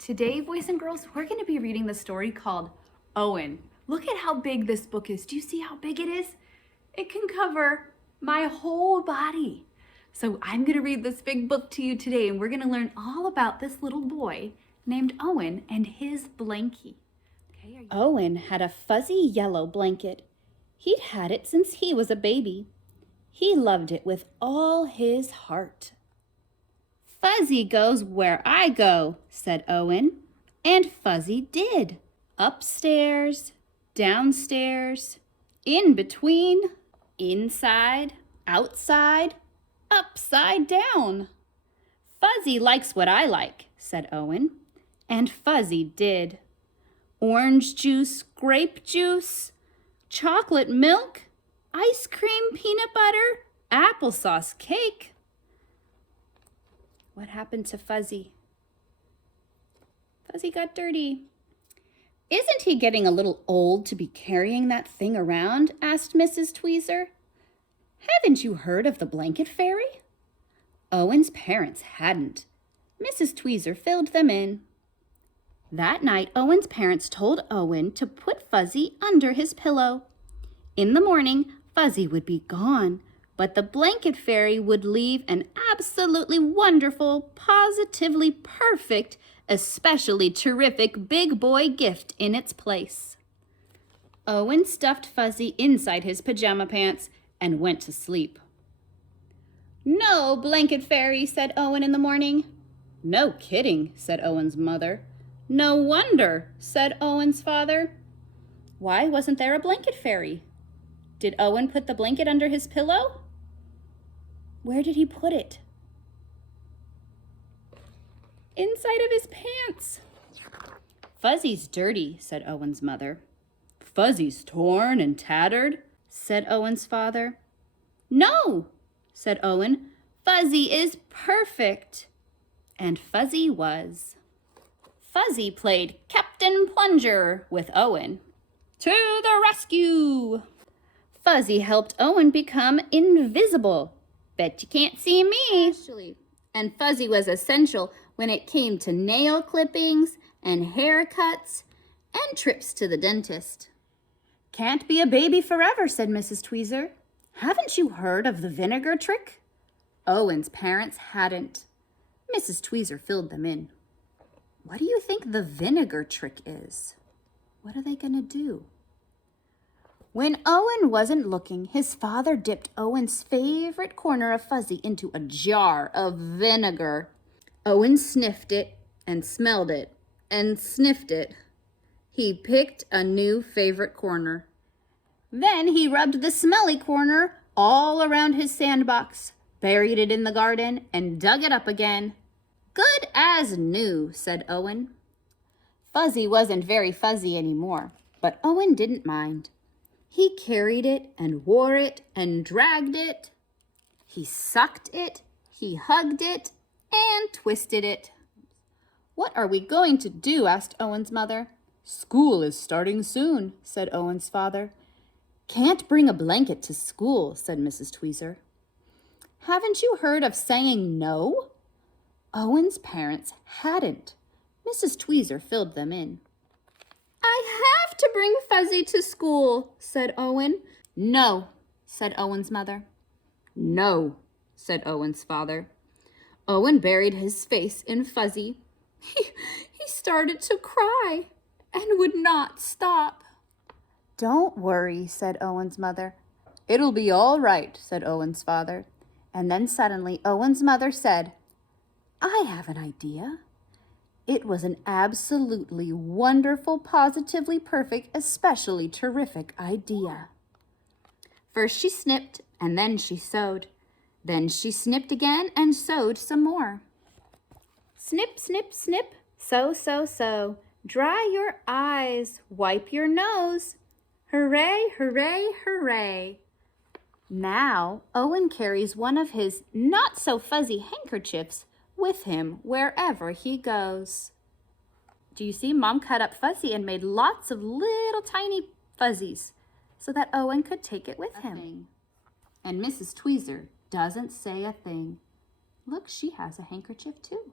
Today, boys and girls, we're going to be reading the story called Owen. Look at how big this book is. Do you see how big it is? It can cover my whole body. So I'm going to read this big book to you today, and we're going to learn all about this little boy named Owen and his blankie. Okay, Owen had a fuzzy yellow blanket. He'd had it since he was a baby. He loved it with all his heart. "Fuzzy goes where I go," said Owen. And Fuzzy did. Upstairs, downstairs, in between, inside, outside, upside down. "Fuzzy likes what I like," said Owen. And Fuzzy did. Orange juice, grape juice, chocolate milk, ice cream, peanut butter, applesauce cake. What happened to Fuzzy? Fuzzy got dirty. "Isn't he getting a little old to be carrying that thing around?" asked Mrs. Tweezer. "Haven't you heard of the blanket fairy?" Owen's parents hadn't. Mrs. Tweezer filled them in. That night, Owen's parents told Owen to put Fuzzy under his pillow. In the morning, Fuzzy would be gone, but the blanket fairy would leave an absolutely wonderful, positively perfect, especially terrific big boy gift in its place. Owen stuffed Fuzzy inside his pajama pants and went to sleep. "No, blanket fairy," said Owen in the morning. "No kidding," said Owen's mother. "No wonder," said Owen's father. Why wasn't there a blanket fairy? Did Owen put the blanket under his pillow? Where did he put it? Inside of his pants. "Fuzzy's dirty," said Owen's mother. "Fuzzy's torn and tattered," said Owen's father. "No," said Owen. "Fuzzy is perfect." And Fuzzy was. Fuzzy played Captain Plunger with Owen. To the rescue! Fuzzy helped Owen become invisible. Bet you can't see me. Actually. And Fuzzy was essential when it came to nail clippings and haircuts and trips to the dentist. "Can't be a baby forever," said Mrs. Tweezer. "Haven't you heard of the vinegar trick?" Owen's parents hadn't. Mrs. Tweezer filled them in. "What do you think the vinegar trick is?" What are they going to do? When Owen wasn't looking, his father dipped Owen's favorite corner of Fuzzy into a jar of vinegar. Owen sniffed it and smelled it and sniffed it. He picked a new favorite corner. Then he rubbed the smelly corner all around his sandbox, buried it in the garden, and dug it up again. "Good as new," said Owen. Fuzzy wasn't very fuzzy anymore, but Owen didn't mind. He carried it and wore it and dragged it. He sucked it, he hugged it, and twisted it. "What are we going to do?" asked Owen's mother. "School is starting soon," said Owen's father. "Can't bring a blanket to school," said Mrs. Tweezer. "Haven't you heard of saying no?" Owen's parents hadn't. Mrs. Tweezer filled them in. "I have to bring Fuzzy to school," said Owen. "No," said Owen's mother. "No," said Owen's father. Owen buried his face in Fuzzy. He started to cry and would not stop. "Don't worry," said Owen's mother. "It'll be all right," said Owen's father. And then suddenly Owen's mother said, "I have an idea." It was an absolutely wonderful, positively perfect, especially terrific idea. First she snipped, and then she sewed. Then she snipped again and sewed some more. Snip, snip, snip, sew, sew, sew. Dry your eyes, wipe your nose. Hooray, hooray, hooray. Now Owen carries one of his not-so-fuzzy handkerchiefs with him wherever he goes. Do you see? Mom cut up Fuzzy and made lots of little tiny fuzzies so that Owen could take it with him. And Mrs. Tweezer doesn't say a thing. Look, she has a handkerchief too.